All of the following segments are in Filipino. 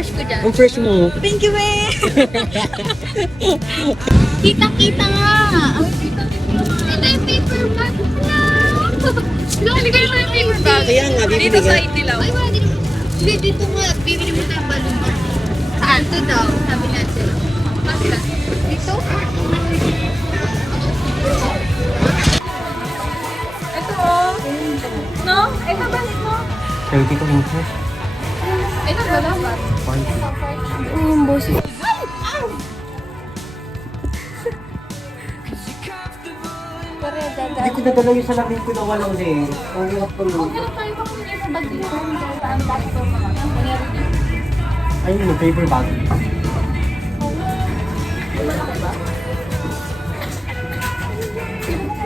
crush ko dyan. Ang fresh mo. Thank you, eh. Kitang-kita nga. Ito yung paper bag na. Hindi ko naman yung paper bag. Kaya nga, bibili Dito sa ka. Itilaw. Ay, wala din. Hindi, dito nga. Bibili mo tayong balon ba? Saan? Ito daw, sabi natin. Basta. Dito? Ito oh. No? Ito balik mo. 32 inches. Ito ba dapat? Yung boses. Hindi ko nadala yung salamin ko na walang eh. Ang hirap ko yun. Meron tayo pa kung sa bag dito. Saan bag ito mga nangyari dito? Ayun yung paper bag.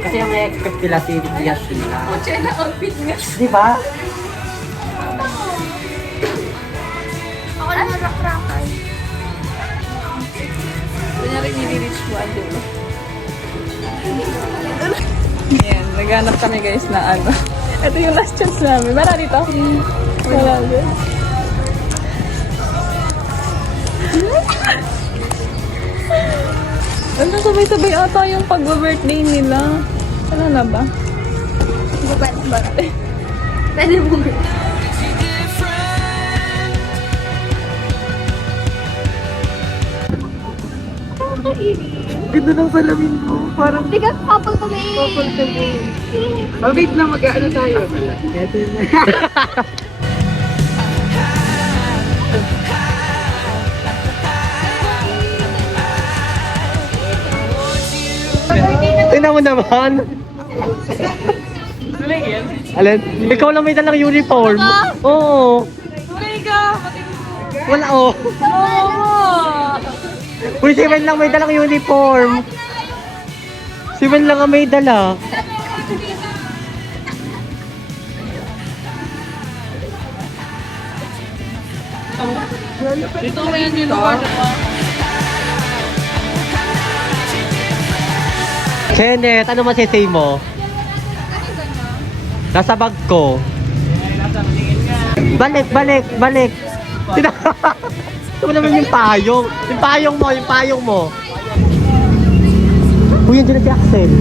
Kasi ang may expect nila si Tias sila. Chela outfit nga. Di ba? Ako naman rock-rockay. Kunyari nilirich ko ano. Ayan, naghanap kami guys na ano. Ito yung last chance namin. Wala dito? Wala din. Ano, sabay-sabay ata yung pag-birthday nila. Ano na ba? Hindi ko pwede ba? Pwede mo. Ganda ng salamin mo. Parang Hindi ka couple kami. couple ka mo. Oh, wait lang, mag-ano tayo. Eto na. Tingnan mo naman. Alin? Ikaw lang may dalang uniform. Oo. Tuloy ka! Wala oh. Oo! Uy, si Ben lang may dalang uniform. Si Ben lang ang may dala. Ito may uniform. Kenneth, ano masisay mo? Nasa bag ko. Balik, balik, balik. Ito naman yung payong. Yung payong mo, yung payong mo. Uy, yun dyan si Axel.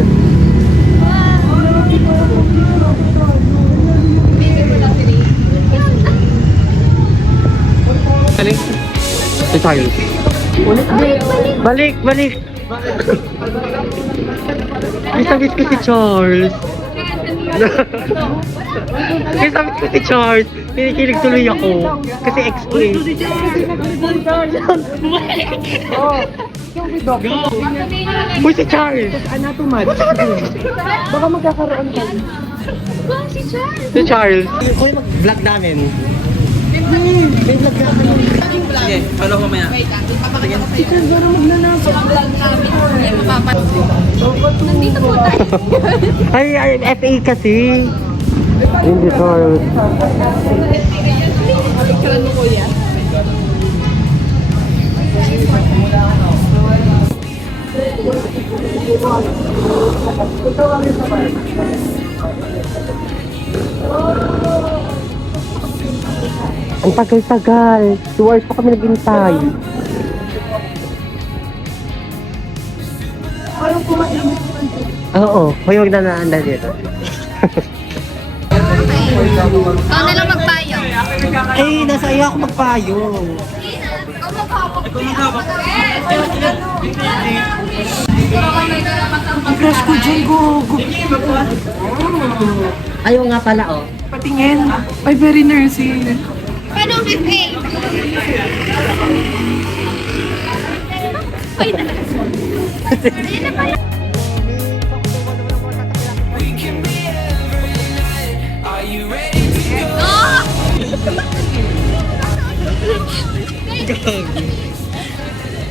Balik. Si Charles. Balik, balik. Miss ko si Charles. Miss ko si Charles. Pinikilig tuloy ako. Kasi explain. Uy, si Charles. Anatomat. Baka magkakaroon ka. Si Charles. Uy, mag-vlog namin. May vlog ka. Sige, follow ko maya. Nandito po tayo. Ay, FA kasi. Hindi, Charles. Picturean mo kuya. Ang tagal-tagal. 2 hours pa kami naghintay. Oo, huwag na naanda dito. Ikaw na lang magpayo. Ay, nasa iyo ako magpayong. Ang crush ko dyan, go. Ayaw nga pala, oh. Patingin. Ay, very nursing. Paano ang FA?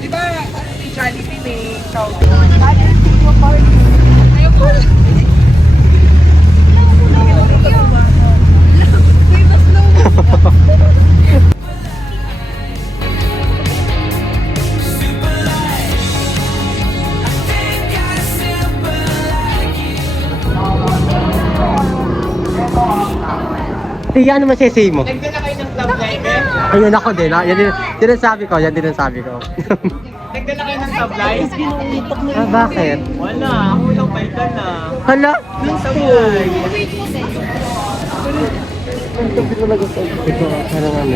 Di ba, Jollibee may shout? Tiyan, ano masisay mo? Nagdala kayo ng club driver? Ayun ako din, ha? Yan din ang sabi ko, yan din ang sabi ko. Nagdala kayo ng sablay? Ah, bakit? Wala, ako lang paita na. Hala? Yung sablay. Ito, parang ano,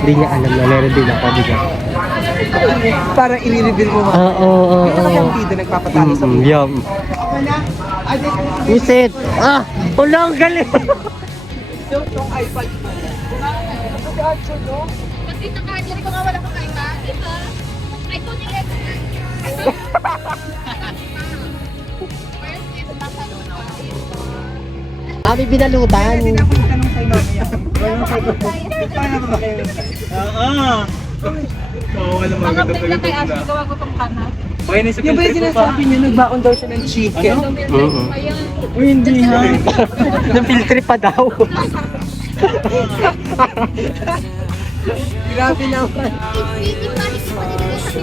hindi niya alam na meron din ako, di ba? Para i-reveal mo mga. Oo. Yung video nagpapatalo sa mga. Yum. Isit! Ah! Wala, ang galing! Yung iPad mo. Kasi nakahadiri ko nga wala kang iPad. Diba? iPhone yung extra. First is masalun ko. Kami binalutan. Hindi na ako tanong sa'yo mamaya. Walang sa'yo. Paano ba kayo? Oo, wala Mga plate na kay Ashley, gawa ko tong kanan. Yung ba yung sinasabi niyo, nagbaon daw siya ng chicken? Oo. Uy, hindi na. Napiltre pa daw. Grabe naman. Hindi pa rin ko nilagay sa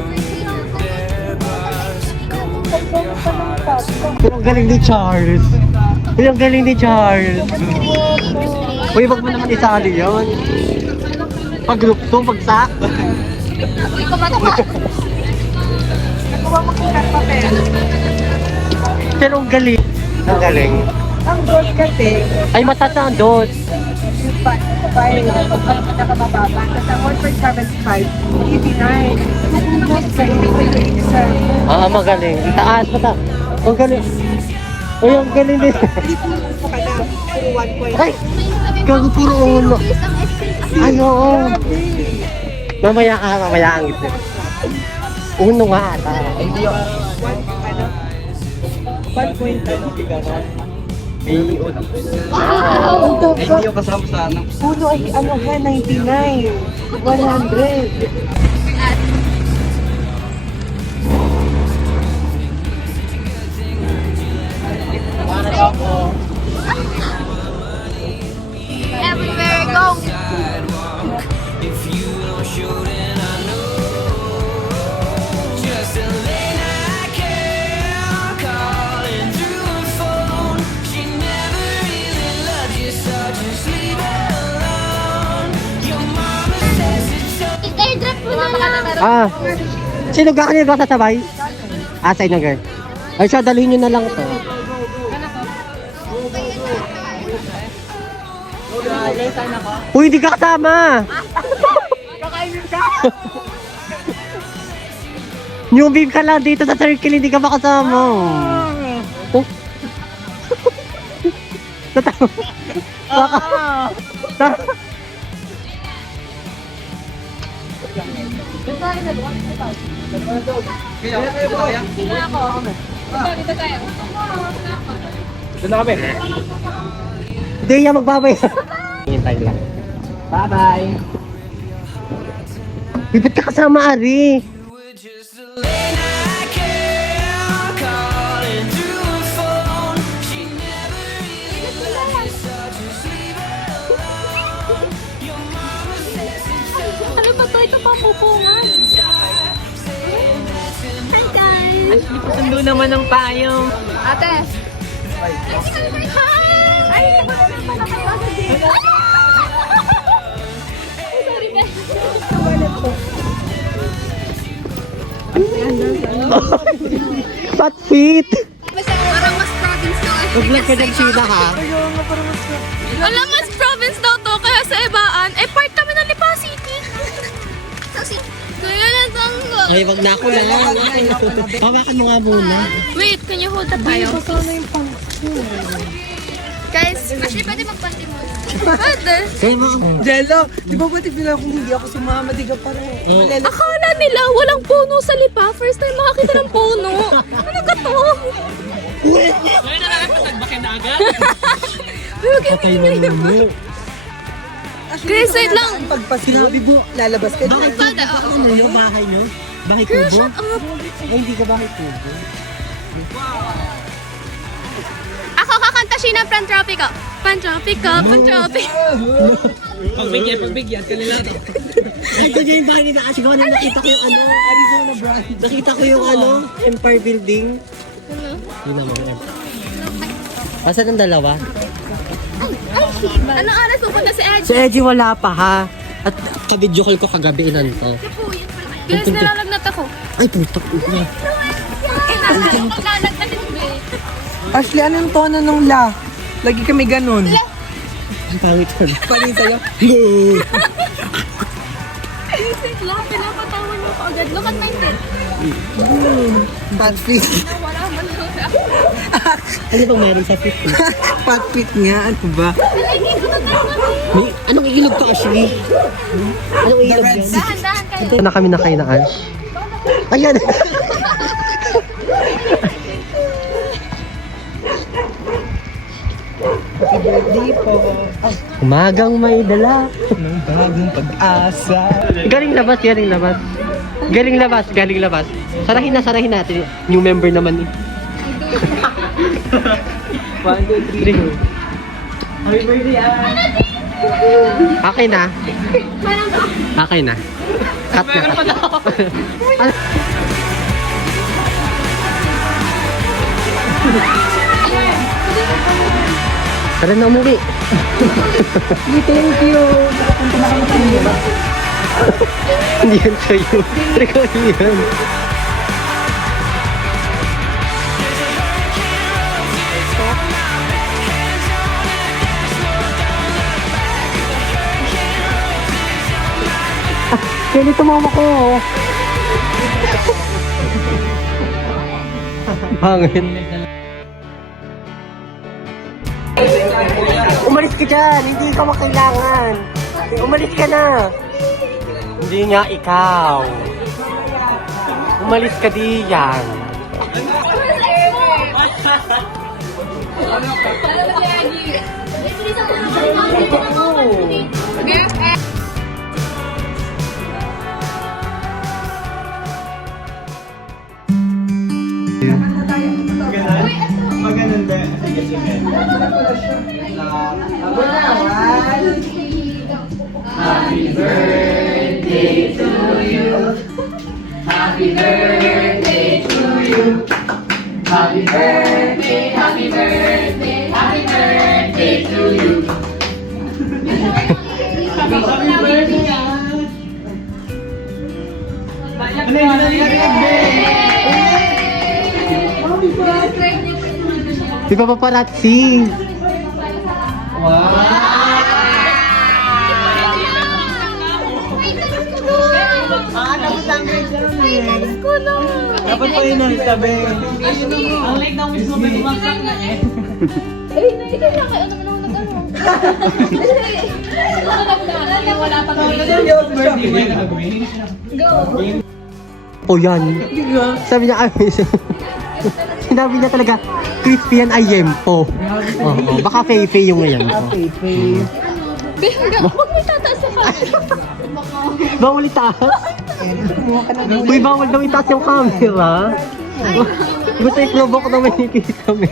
Pero ang galing ni Charles. Uy, ang galing ni Charles. Uy, wag mo naman isali yun. Pag group 2, pagsak. Uy, kumatawa. Nakuha mo kilat papel. Pero ang galing. Ang galing. Ang gold kasi, Ay, mataas ang dos. yung buying ang pinakamababa. Kasi ang 1.75, 89. Sa isa. Ah, magaling. Ang taas, mataas. Ang galing. Uy, ang galing din. Hindi po ka na, puro 1.5. Ay, gago puro ulo. Ay, oo. Mamaya ang gitna. Uno nga ata. Hindi yung 1.5. Hindi yung kasama sa ano. Puno ay ano ha, 99. 100. Everywhere I go. I-airdrop mo na lang. Ah, sino ka kanina ba sasabay? Ah, sa inyo, girl. Ay, siya, dalhin nyo na lang to. Uy, hindi ka kasama! Newbie ka lang dito sa circle, hindi ka makasama. Oh. Tatawa. Baka. Doon na kami. Hindi yan magbabay. Hintay lang. Bye-bye. Bibit ka kasama, Ari. Ano ba to? Ito pa pupungan. Hi guys! Sundo naman ng payong. Ate! Hi! Ay, nakuha na pala kayo sa dito. Ay, sorry guys. Fat fit. Parang mas province to eh. Mag-vlog ka ng sila, ha? Alam, mas province daw to, kaya sa Ibaan, eh part kami ng Lipa City. Kaya na tanggol. Ay, wag na ako lang. Hawakan mo nga muna. Wait, can you hold the tayo? Guys, actually pwede magpanti mo. Pwede. Kaya mo. Jello, di ba ba't nila kung hindi ako sumama, di ka parang malala. Akala nila walang puno sa Lipa. First time makakita ng puno. Ano ka to? Patay mo naman. Guys, wait lang. Pagpa sinabi mo, lalabas ka. Bakit Pwede, oo. ano yung bahay nyo? Bahay Girl, kubo? shut up. Ay, hindi ka bahay kubo. Ako kakanta siya ng Pantropico. Pantropico, Pantropico. Pagbigyan ka nila. Ito dyan yung bahay nila. Kasi gawa na nakita ko yung ano. Arizona brand. Nakita ko yung ano, Empire Building. Yun naman. Asan ang dalawa? Anong oras pupunta si Edge? Si Edgy wala pa, ha? At ka-video call ko kagabi ilan to. Guys, nalalagnat ako. Ay, putak. Nalalagnat ako. Ashley, anong tono nung la? Lagi kami ganun. Ang pangit ko na. Parin sa'yo. Pinapatawan mo ko agad. Look at my teeth. Fat fit. Wala man lang. Ano bang meron sa fit? Fat fit nga, ano ba? Anong ilog to, Ashley? Anong ilog Red yan? Sea. Dahan-dahan kayo. Ito na kami na kayo na Ash. Ayan! Happy birthday po. Umagang may dala. Ng bagong pag-asa. Galing labas, galing labas. Galing labas, galing labas. Sarahin natin. New member naman eh. 1, 2, 3. Happy birthday, Okay na. Okay na. Cut na. Tara na umuwi. Thank you. Hindi yan sa'yo. Ikaw yan. Kaya tumama ko. Pangit. Umalis ka dyan. Hindi ka makailangan. Umalis ka na. Hindi nga ikaw. Umalis ka diyan. Di ba paparazzi? Dapat pa yun ang sabi. O yan. Sabi niya, ay, sinabi niya talaga, Christian Ayempo. Oo, baka Feifei yung ngayon. Huwag mo itataas sa camera. Bawal itaas? Uy, bawal daw itaas yung camera. Gusto i-provoke naman ni Kisame.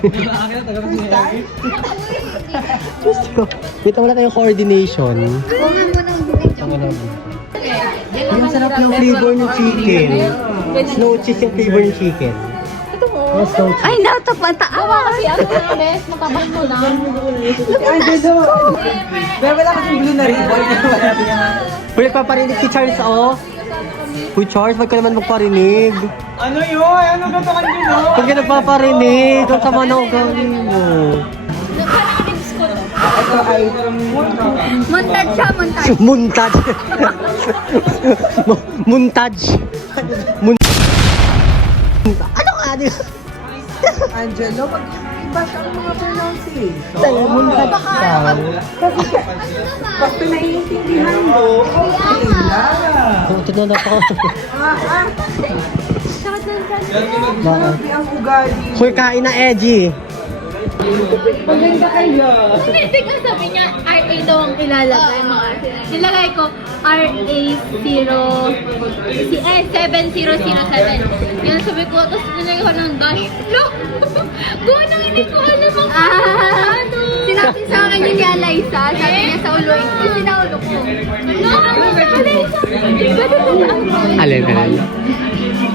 Diyos ko. Wait, wala tayong coordination. Huwag mo nang bigay. Ang sarap ng flavor ng chicken. Snow cheese yung flavor ng chicken. Oh, snow cheese. Ay, natapatawa kasi ano na, bes. Matabas mo na. Ay, dito. Pero wala kasing blue na ribbon. Uy, nagpaparinig si Charles, oh. Uy, Charles, wag ka naman magparinig. Ano yun? Ano gatokan yun, no? Huwag ka nagpaparinig. Ang sama na ugali mo. Ito ay... Montage siya, montage. Muntaj. Muntaj. Ano ka? Angelo, mag-iba siya ang mga pronunciation. Tayo, muntaj ka. Pag pinaiintindihan mo, okay lang. Ito na ako. Grabe ang ugali. Hoy, kain na, Edgy. Hindi ka sabi niya, RA daw ang ilalagay mo. Nilagay ko, RA70007. Yun sabi ko, tapos nilagay ko ng dash. No! Gawa nang hindi ko alam ang ano. Sinabi sa akin yun ni Alaysa, sabi niya sa ulo, sinaulo ko. No! Alaysa! Pwede mo ba ang Alin.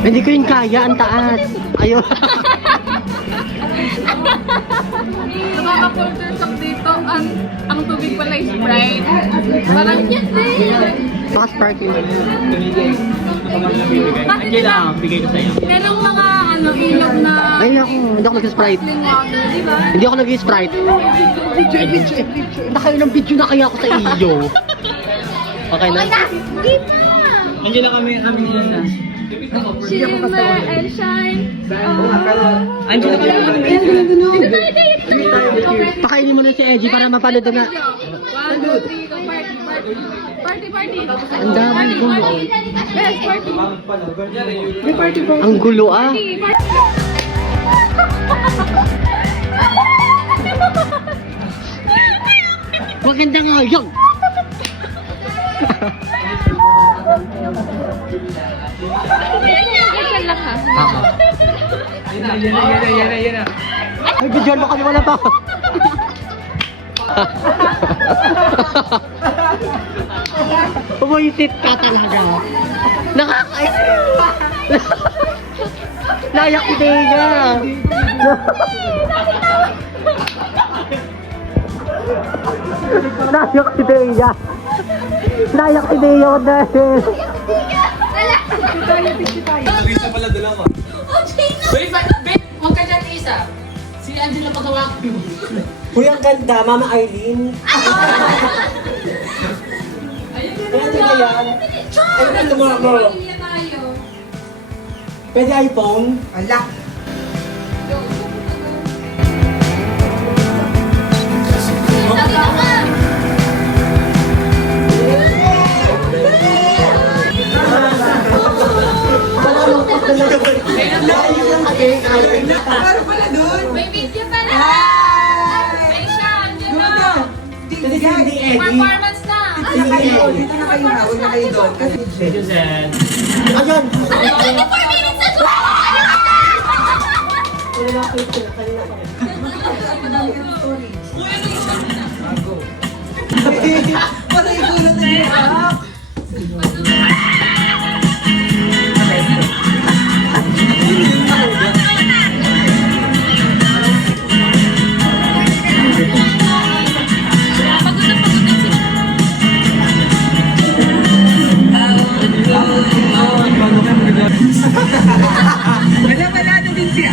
Hindi ko yun kaya, ang taas. Ayun. nakaka-culture shock dito. ang tubig pala is Sprite. Parang yan Baka sparkling. Bakit lang? Bigay ko sa'yo. Merong mga ilog na Ay, hindi ako nag-Sprite. sparkling water, di ba? Hindi ako nag-Sprite. Nakailang video na kaya ako sa iyo. Okay na? Andiyan na kami nila na. Shimmer and shine. Andiyan na kami. Pakainin mo na si Edgy para mapanood na. 1, 2, 3, go party, party. Ang dami gulo. Yes, party. May party ba? Ang gulo ah. Maganda nga yun. Ganyan lang ha. Yan na. Ay, bigyan mo kami wala pa. Umuisit ka talaga. Layak si Dea. Layak si Dea. Layak si Dea dahil. Wait, huwag ka dyan, Isa. Si Angela pagawa ko. Uy, ang ganda, Mama Eileen. Pwede na yan. Ayun ang tumura mo. Pwede iPhone? Ala. Para pala doon. May video pala. Ay siya, Angela. Pwede si Hindi Eddie. Performance na. Dito na kayo. Dito na kayo na. Huwag na kayo doon. Kasi Susan. Ayun! para igulot na niya. Wala na din siya.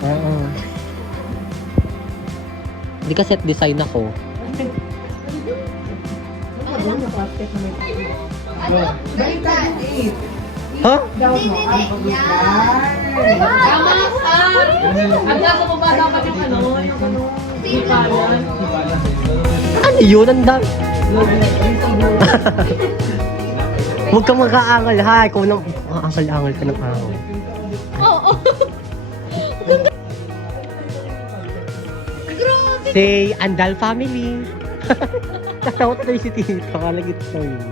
Oo. Hindi ka set design ako. Ha? Tama ka. Ang nasa mo ba dapat yung Ano yun? Ang dami. Huwag kang mag-aangal ha. Ikaw nang aangal-angal ka ng ahon. Oo. Say, Andal family. Natakot na si Tito. Kalagit ko yun.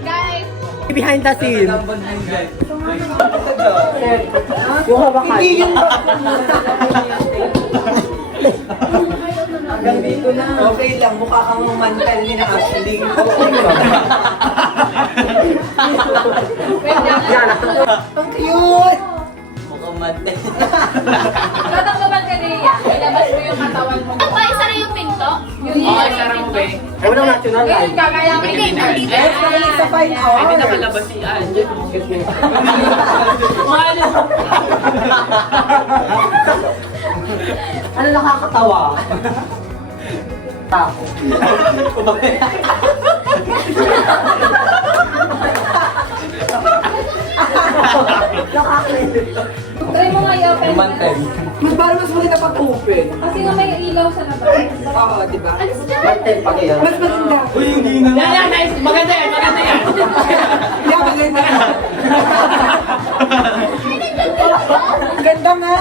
Guys. Behind the scene. Yung hawakan. Hanggang dito na. Okay lang. Mukha kang mantal ni na Ashley. Okay lang. Ang cute! Tatakbaban ka niya. Ilabas mo yung katawan mo. Isa na yung pinto? Okay, Sarah mo ba? Ay, walang national life. Isa pa yun. Hindi nakalabas si Anjo. Ano nakakatawa? Tako. Try mo nga i-open. Mas parang mas maganda pag open. Kasi nga may ilaw sa labas. Oo, di ba? Mantel pa kaya. Mas maganda. Yan, nice. Maganda yan, maganda yan. Yeah, maganda. Ganda nga.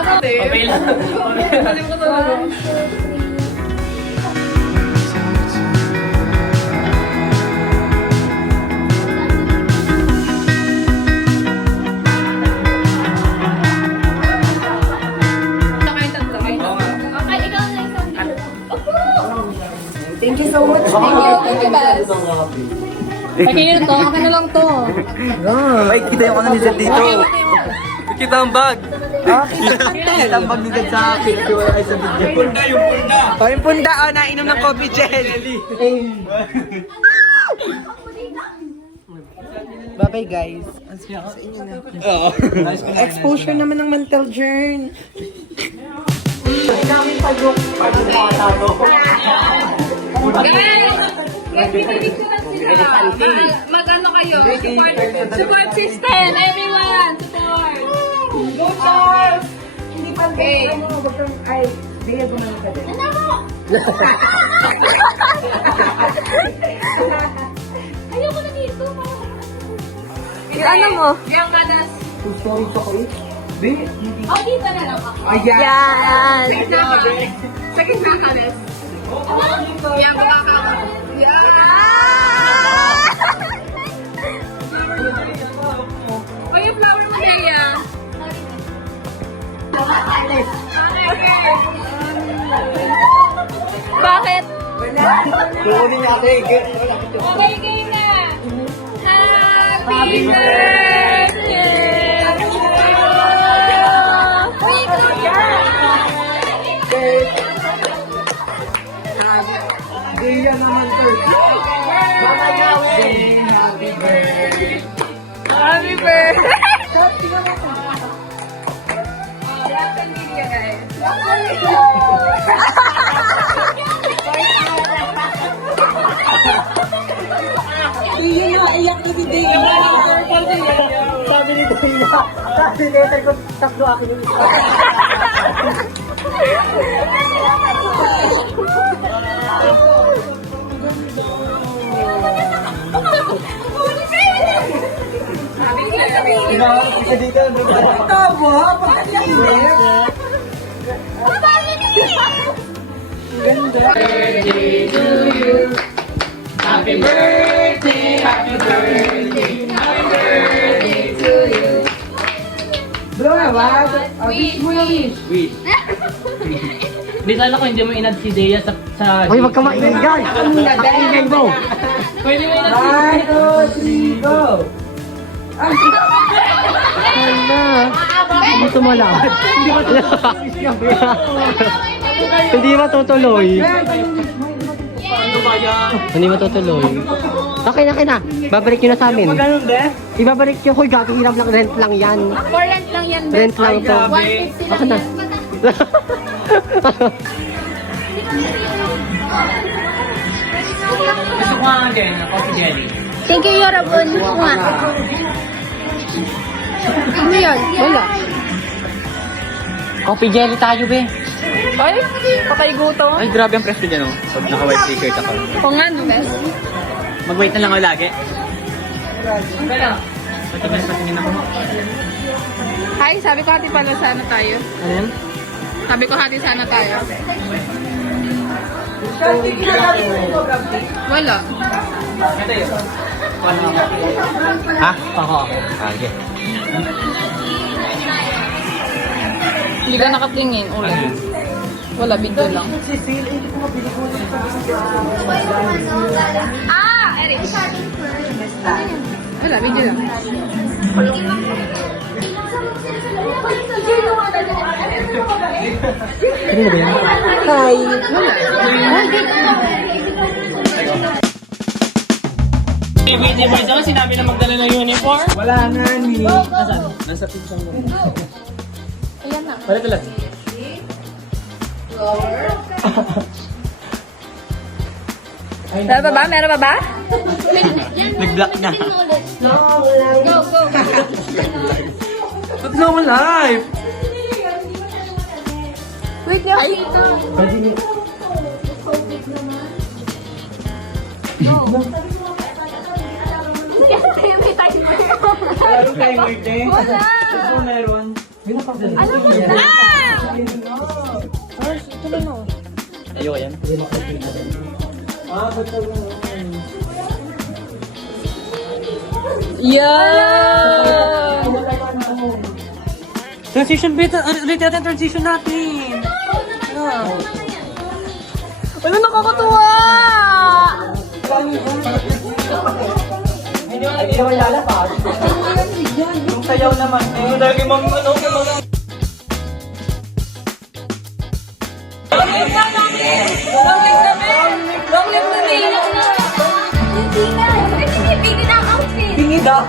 Okay lang. Okay, ikaw na isang Thank you so much. Thank you, Bas. Ay, to. Akin na lang to. Ay, kita yung ano ni Zed dito. Kita ang bag. Kita ang bag ni Zed sa picture ay sa video. O, yung punda, o, nainom ng coffee gel. Bye-bye, guys. Sa inyo na. Exposure naman ng mental journey. Mag-ano kayo? Support system, everyone! Support! Hindi pa ano, wag kang, ay, bigyan ko naman ka din. Ayoko na dito. Yung ano mo? Yung ganas. Two stories ako eh. Be, hindi. Oh, dito na lang ako. Ayan. Yan! Sa gitna ka, Bes. Yan, makakawa. O yung flower mo, Leia. Bakit? Kukunin natin. Okay, game na! Happy birthday! Uy, Dia naman to. Happy birthday! Happy video, guys. Dia na, iyak na si Dia. Sabi ni Dina. Sabi ni Dina ko tatlo akin yung isa. Isa dito. Tawa, pagkakilig. Happy birthday, happy birthday, happy birthday to you. Bro, wag. Wish mo na wish. Wait. Di sana ko hindi mo inad si Dea sa Uy, wag ka maingay. Ingay mo. Pwede mo inad 1, 2, 3, go. Hindi tumala. Hindi matutuloy. Hindi matutuloy. Okay na. Babalik nyo na sa amin. Ibabalik nyo. Hoy, gagawin lang rent lang yan. For rent lang yan, Bes. Rent lang to. 150 lang Ako na. yan. Gusto ko nga din, coffee jelly. Thank you, Yorabun. Nga. Ano yun? Wala. Coffee jelly tayo, be. Ay, patay gutom. Ay, grabe ang presto dyan, oh. Pag naka-white t-shirt ako. O nga, no, Bes? Mag-wait na lang ako lagi. Patingin ako. Hi, sabi ko hati pala sana tayo. Ano? Sabi ko hati sana tayo. Wala. Ito yun. Ha? Ako. Okay. Hindi ka nakatingin ulit. Wala, video lang. Eric. Wala, video lang. Ano ba yan? Hi. Hindi ba ito? Sinabi na magdala ng uniform? Wala na ni. Nasaan? Nasa pinsan mo. Ayan na. Wala talaga. Meron pa ba? Meron pa ba? Nag-block na. Go, go. Tatlo mo live! Wait niya. Ay, Meron tayong birthday. wala. Ito meron. Ano ba na? Ayoko yan. Yan! Transition bit. Ulit natin transition natin. Ano nakakatuwa? Hindi naman lalapag. Yung sayaw naman. Eh, dahil mang ano, Long live the day! Hindi na. Hindi bigyan ang outfit. Tingi daw.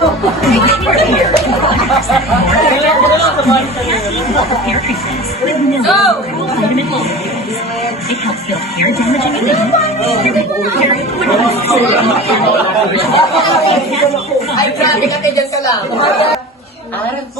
Ay, grabe ka dyan ka lang. Alam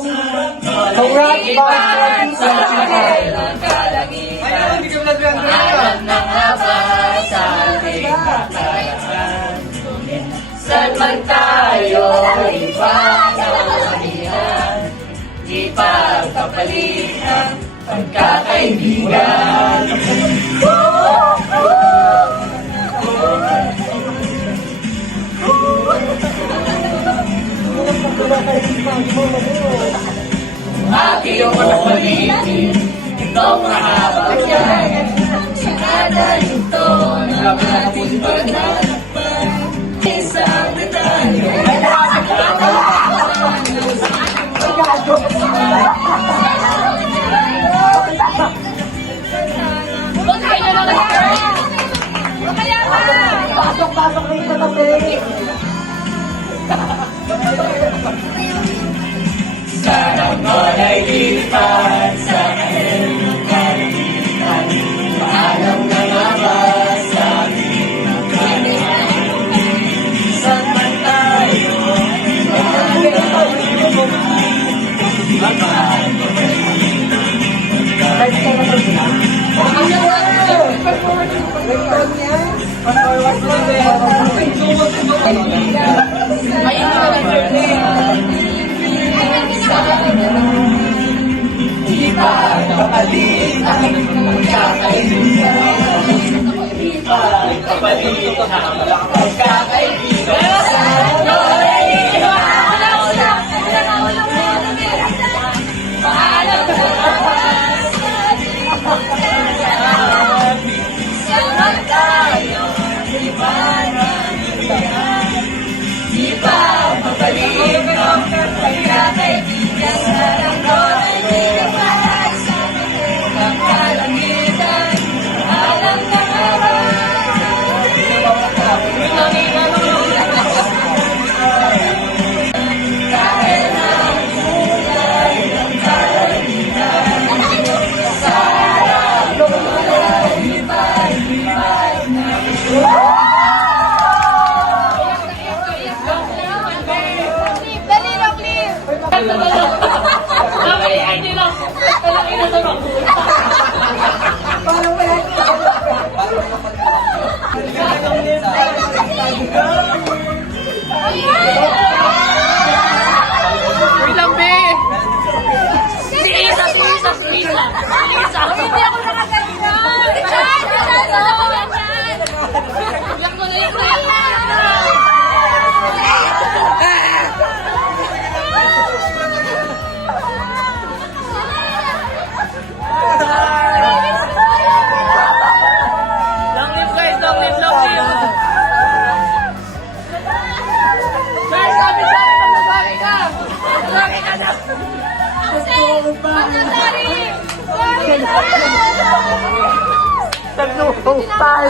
Nagluhutay!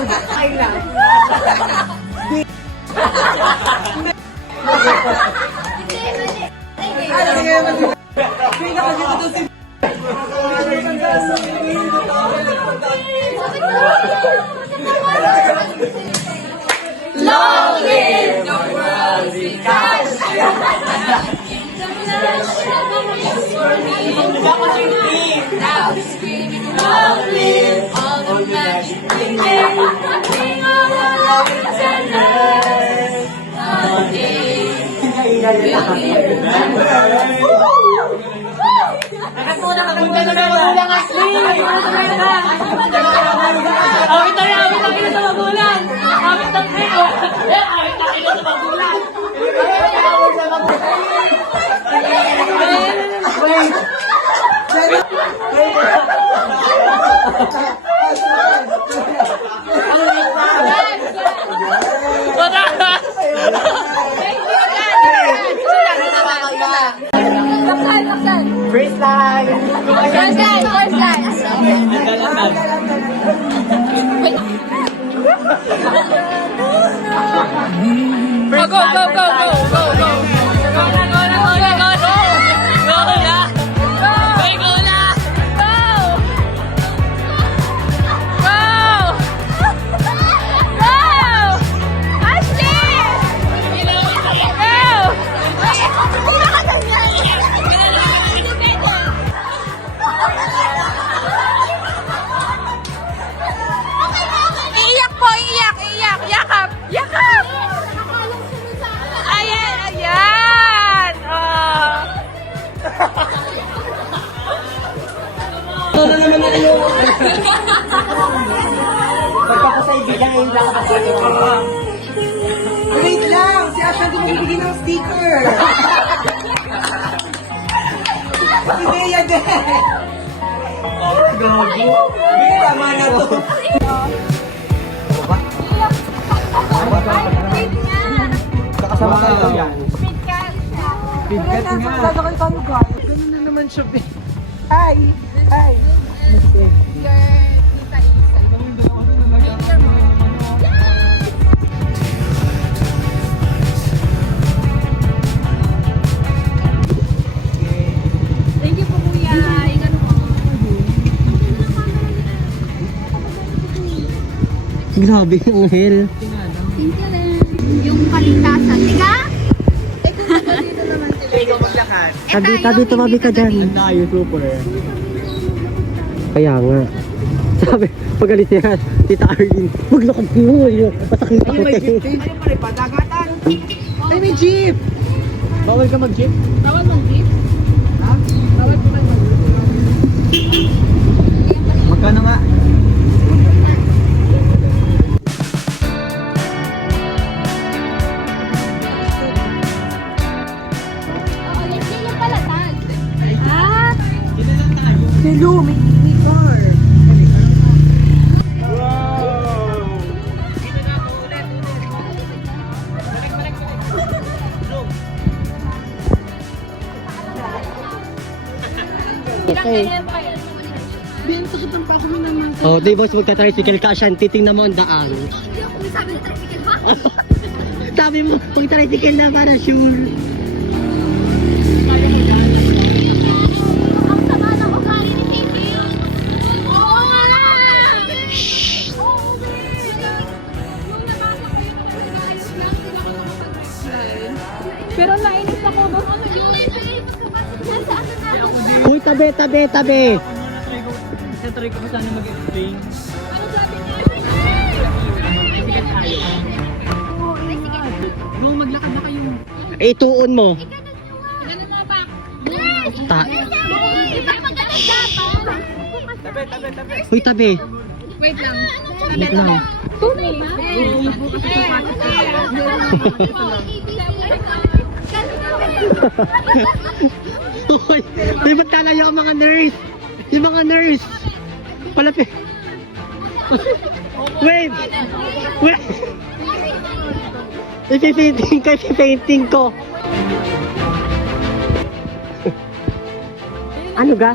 First line! Go, go, go, go, go, go, go. Go na, go na, go na, go na. Go na. Ay, go na. Go. Go. Go. Ashley. Iiyak po, iiyak, iiyak. Yakap, yakap. Ayan, ayan. Oh. Pagkakasaibigan, hindi lang ako Wait lang! Si Asha di magbibigay ng sticker! Si Bea din! Bea, tama na to! Kakasama ka lang yan. Feedback nga! Ganun na naman siya, Bea. Hi! Hi! Thank you po, kuya. Ingat po. Grabe, ang hell. Thank you rin. Yung kaligtasan. Tika? Tabi, tumabi ka dyan. Ang layo, super. Kaya nga. Sabi, pagalit niya, Tita Arlene, maglakad mo. Pasakit ako. Ano pa rin pa? Dagatan! Ay, may jeep! Bawal ka mag-jeep? Bawal mong jeep? Magkano nga? Oo, yan yung palatag. Ah! Hello, may car! Okay. Oh, di boss, magta-tricycle ka siya, titingnan mo ang daan. Sabi na tricycle ba? Sabi mo, mag-tricycle na para sure. Ang sama ng ugali ni Titi. Oo nga! Oo, babe. Nung nabasa ko yung ayos lang, hindi ako nakapag-slide. Pero nainis ako doon. Ano yun? Nasa ano na? Uy, tabi. Try ko sana mag-explain. Ano sabi niya? Oo, tricycle. Nung maglakad na kayo. Ituon mo. Ganun mo ba? Yes! Ta- Iba magaling dapat. Uy, tabi. Wait lang. Wait lang. Tunay ba? Uy, uy, ba't kalayo ang mga nurse? Yung mga nurse. Palapit. Wait. Wait. Ipipainting ko. Ano ga?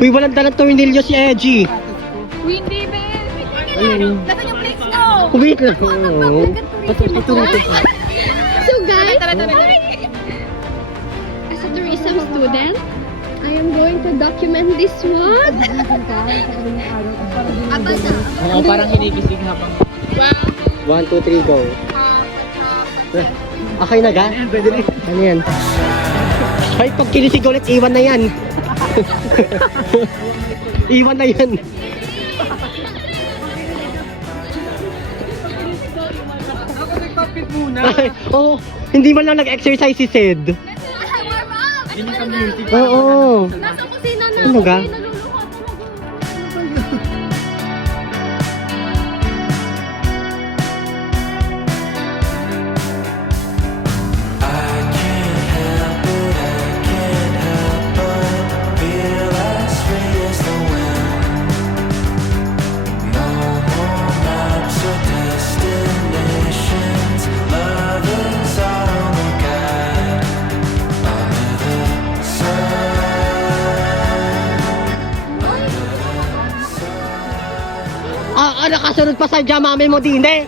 Uy, walang dalang tornilyo si Edgy. Hindi, babe. Dapat yung place ko. Wait lang. So guys, as a tourism student, I am going to document this one. Abada. Oo, parang hinibisig habang... 1, 2, 3, go. Okay na ga? Ano yan? Kahit pag kinisig ulit, iwan na yan. Iwan na yan. Ako nagpapit muna. Oo, hindi man lang nag-exercise si Sid. Warm up. Yun yung community. Oo. Nasa kusina na. Ano ga? Naluluha talaga. Nakasunod pa sa mami mo din eh.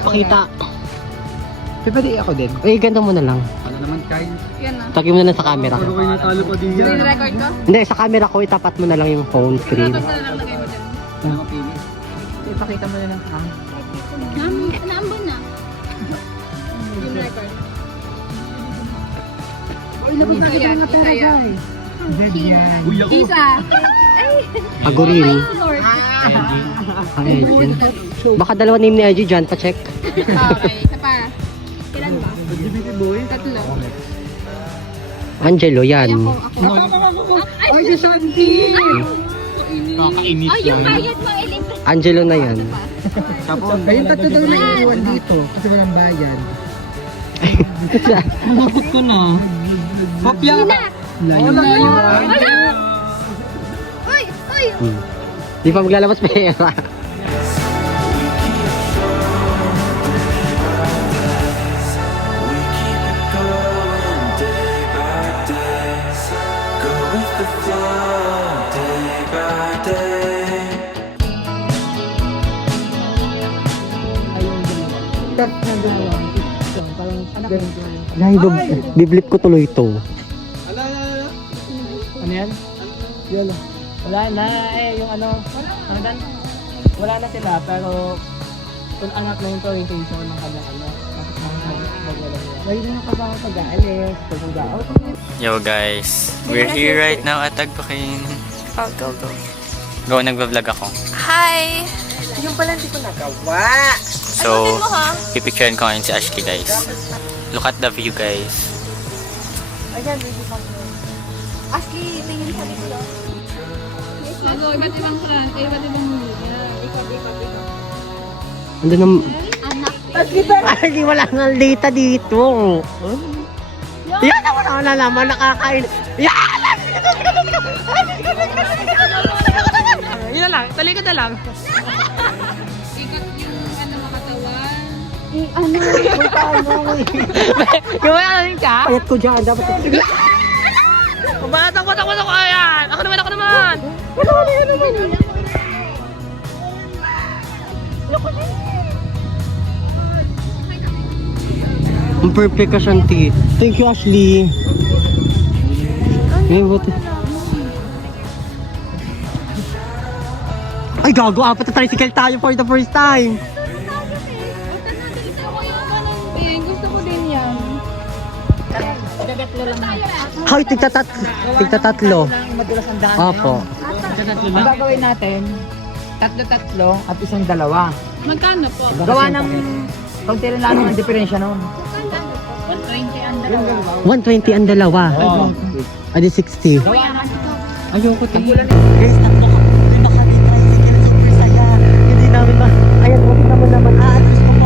Pakita. Pwede ako din. Eh, ganda mo na lang. Ano naman, Kyle? Tagin mo na lang sa camera. Ano kayo natalo pa din yan? Record ko? Hindi, sa camera ko, itapat mo na lang yung phone screen. Record na lang lagay mo dyan. Ano pili? Ipakita mo na lang. Naambon na. Yung record. Ilabas na kita mga pera. Uy, ako! Isa. Agorin. Lord. Ayun. Baka dalawa name ni IG dyan, pa-check. Okay, isa pa. Kailan ba? boy. Tatlo. Angelo, yan. Ako. Ay, si Shanti! Kakainit Oh, yung bayad mo, Elin. Angelo na yan. Tapos, Ayun, tatlo daw na iwan dito. Kasi walang bayan. nakot ko na. Kopya! Wala! Uy! Uy! Di pa maglalabas pera. Tap na dalawa. Parang anak ko. Dahil biblip ko tuloy ito. Ano yan? Yun. Wala na eh, yung ano dan? Wala na sila, pero kung anak na yung orientation ng kanya ano. Lagi na nakasama pag-aalis. Pag-aalis. Yo guys, we're here right now at Tagbakin. Go, go. Go, nagbablog ako. Hi! Yung pala hindi ko nagawa. So, pipicturean ko ngayon si Ashley guys. Look at the view guys. Ayan, baby pa ko. Ashley, tingin sa dito. Iba't ibang clan, iba't ibang Ando nang... anak. Ay, wala nga data dito. Yan naman ako na naman, nakakain. Yan! Yun na lang, talikod na lang. Ikat yung ano makatawan. Gawin na rin ka? Payat ko dyan, dapat... Batak ko ayan! Ako naman! Ang perfect ka, Shanti. Thank you, Ashley. Ay, gago. Apat na tricycle tayo for the first time. Gusto ko din yan. Ay, tigtatatlo. Madulas ang daan. Opo. Ang gagawin natin, tatlo-tatlo at isang dalawa. Magkano po? Gawa ng konti rin lang ang diferensya noon. 120 ang dalawa. 120 ang dalawa. Adi 60. Ayoko tingin. Guys, tatlo ka. Lima kami tricycle. Super saya. Hindi namin ma... Ayan, wag naman. Aalis ko pa.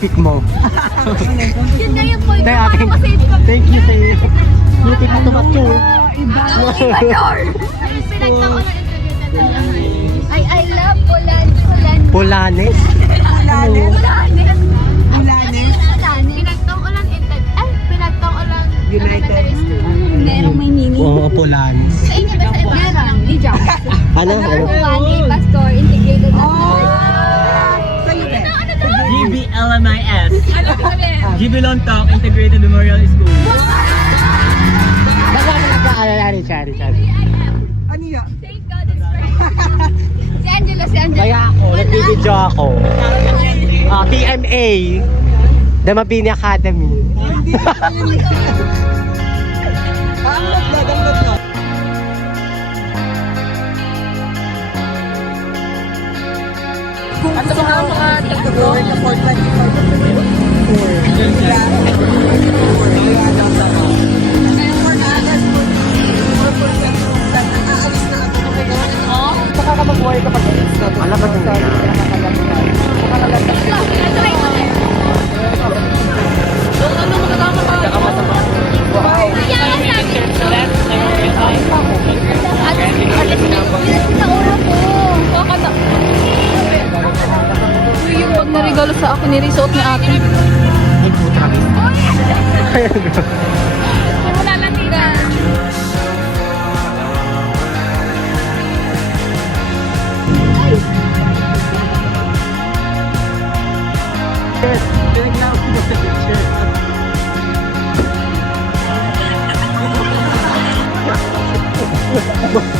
pick mo. Yun nga yung point. Tay, Paano akin. masave ka? Thank you sa iyo. Buti ka tumatur. Pinagtaon ng integrated. I love Polanes. Polanes? Ulanes. Polanes. Ulanes. Pinagtaon ng United. Merong may meaning. Oo, Polanes. Sa inyo ba sa iba? Meron. Di jump. Ano? Wani, Pastor, integrated. Sa'yo din. GBLMIS. GB Lontok Integrated Memorial School. Baka ka nag-aalala ni Chari. Ano yan? Si Angelo. Kaya ako, nagbibidyo ako. TMA. Damabini Academy. Hindi na yun. Ang download na. At sa mga Gawin yung Portland yung saka ka mag-worry kapag alis na. Alam mo din yan. Yung pag narigalo sa ako, niresuot ni ate. Ay, putra. Wala lang tira. Yes.